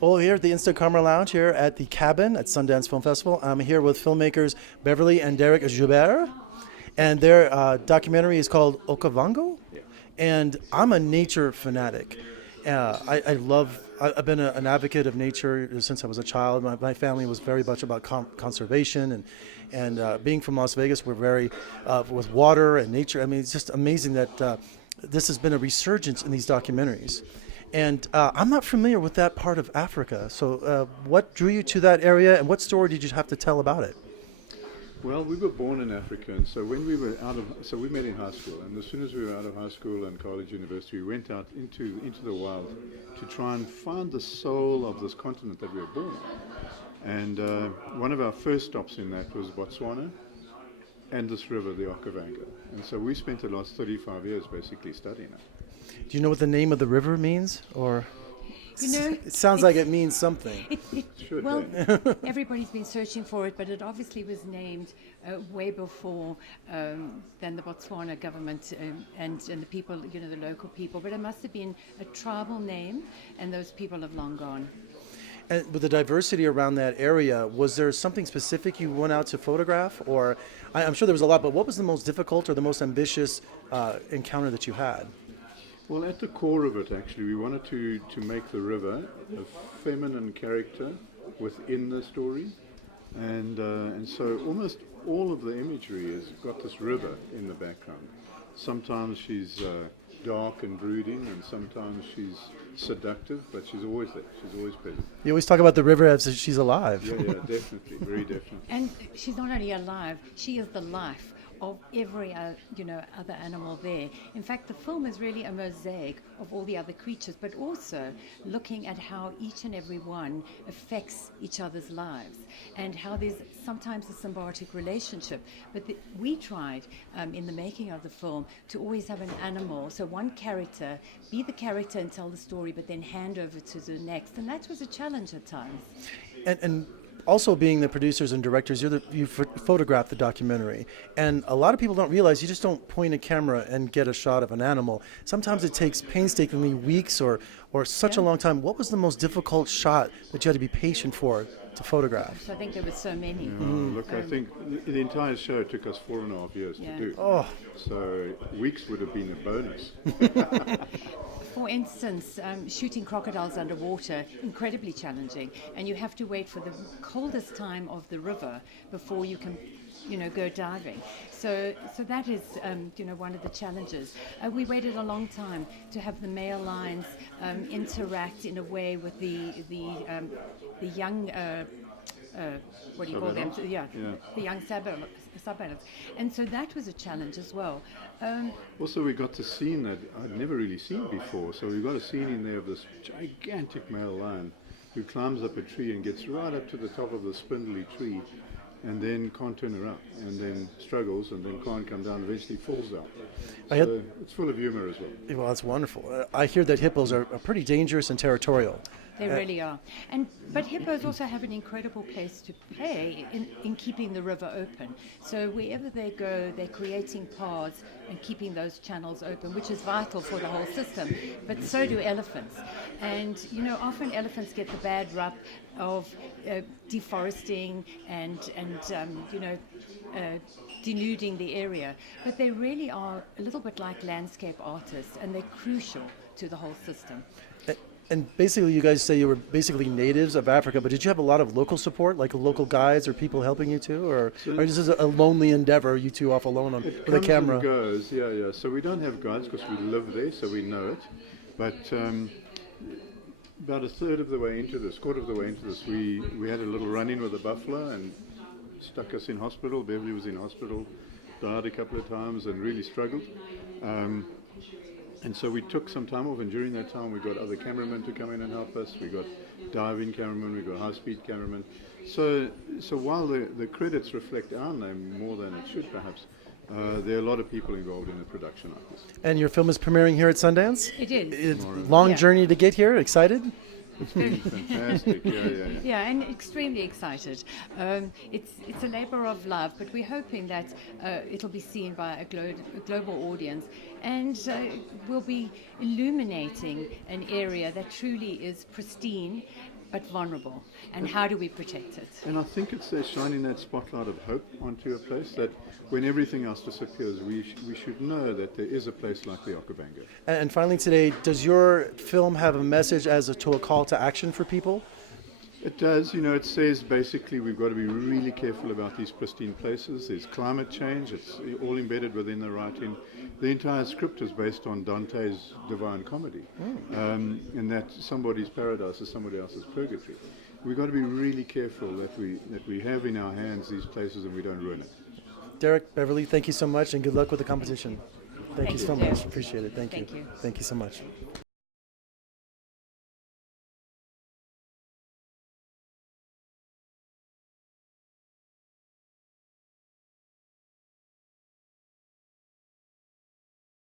Well, here at the Instant Camera Lounge here at the Cabin at Sundance Film Festival, I'm here with filmmakers Beverly and Dereck Joubert, and their documentary is called Okavango. And I'm a nature fanatic. I've been an advocate of nature since I was a child. My family was very much about conservation, and being from Las Vegas, we're very with water and nature. I mean, it's just amazing that this has been a resurgence in these documentaries. And I'm not familiar with that part of Africa. So what drew you to that area, and what story did you have to tell about it? Well, we were born in Africa, and so when we were so we met in high school, and as soon as we were out of high school and college, university, we went out into the wild to try and find the soul of this continent that we were born in. And one of our first stops in that was Botswana and this river, the Okavango. And so we spent the last 35 years basically studying it. Do you know what the name of the river means, or? It sounds like it means something. Well, everybody's been searching for it, but it obviously was named way before than the Botswana government and the people, the local people. But it must have been a tribal name, and those people have long gone. And with the diversity around that area, was there something specific you went out to photograph? Or I'm sure there was a lot, but what was the most difficult or the most ambitious encounter that you had? Well, at the core of it, actually, we wanted to make the river a feminine character within the story. And so almost all of the imagery has got this river in the background. Sometimes she's dark and brooding, and sometimes she's seductive, but she's always there. She's always present. You always talk about the river as if she's alive. Yeah, definitely, very definitely. And she's not only alive, she is the life of every other animal there. In fact, the film is really a mosaic of all the other creatures, but also looking at how each and every one affects each other's lives, and how there's sometimes a symbiotic relationship. But we tried in the making of the film to always have an animal, so one character be the character and tell the story, but then hand over to the next, and that was a challenge at times. And also, being the producers and directors, you photograph the documentary, and a lot of people don't realize you just don't point a camera and get a shot of an animal. Sometimes it takes painstakingly weeks or such a long time. What was the most difficult shot that you had to be patient for to photograph? I think there were so many. Look, I think the entire show took us 4.5 years to do. Oh. So weeks would have been a bonus. For instance, shooting crocodiles underwater, incredibly challenging, and you have to wait for the coldest time of the river before you can, go diving. So that is, one of the challenges. We waited a long time to have the male lions interact in a way with the young. What do you call them? Yeah. The young savannas. And so that was a challenge as well. Also, we got the scene that I'd never really seen before. So we got a scene in there of this gigantic male lion who climbs up a tree and gets right up to the top of the spindly tree, and then can't turn around, and then struggles, and then can't come down, eventually falls down. So it's full of humor as well. Well, that's wonderful. I hear that hippos are pretty dangerous and territorial. They really are. But hippos also have an incredible place to play in keeping the river open. So wherever they go, they're creating paths and keeping those channels open, which is vital for the whole system. But so do elephants. And, often elephants get the bad rap of deforesting and denuding the area. But they really are a little bit like landscape artists, and they're crucial to the whole system. And basically, you guys say you were basically natives of Africa, but did you have a lot of local support, like local guides or people helping you too? Or is this a lonely endeavor, you two off alone with a camera? It goes, yeah. So we don't have guides because we live there, so we know it. But about a quarter of the way into this, we had a little run-in with a buffalo and stuck us in hospital. Beverly was in hospital, died a couple of times and really struggled. And so we took some time off, and during that time we got other cameramen to come in and help us. We got diving cameramen, we got high-speed cameramen. So while the credits reflect our name more than it should perhaps, there are a lot of people involved in the production of this. And your film is premiering here at Sundance? It is. It's long journey to get here. Excited? It's been fantastic, Yeah, and extremely excited. It's a labor of love, but we're hoping that it'll be seen by a global audience, and we'll be illuminating an area that truly is pristine but vulnerable. And how do we protect it? And I think it's shining that spotlight of hope onto a place that when everything else disappears, we should know that there is a place like the Okavango. And finally today, does your film have a message to a call to action for people? It does. It says basically we've got to be really careful about these pristine places. There's climate change. It's all embedded within the writing. The entire script is based on Dante's Divine Comedy, and that somebody's paradise is somebody else's purgatory. We've got to be really careful that we have in our hands these places and we don't ruin it. Dereck, Beverly, thank you so much, and good luck with the competition. Thank you so Dereck. much. Appreciate it. Thank you. Thank you. Thank you so much.